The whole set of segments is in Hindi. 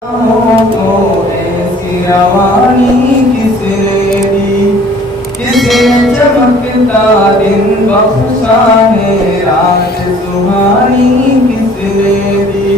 तो रवानी किसने किसे चमकता दिन बखुशाने रात सुहानी किसने दी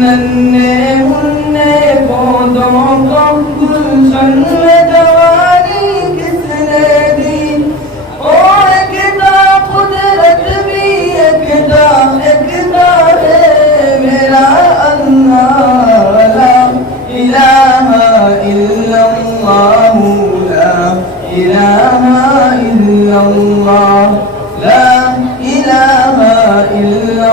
मुन्ने पौधों को गुलशन में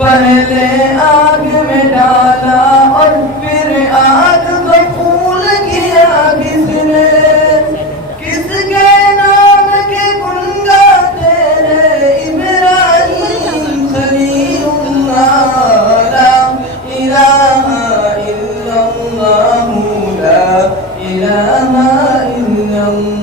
पहले आग में डाला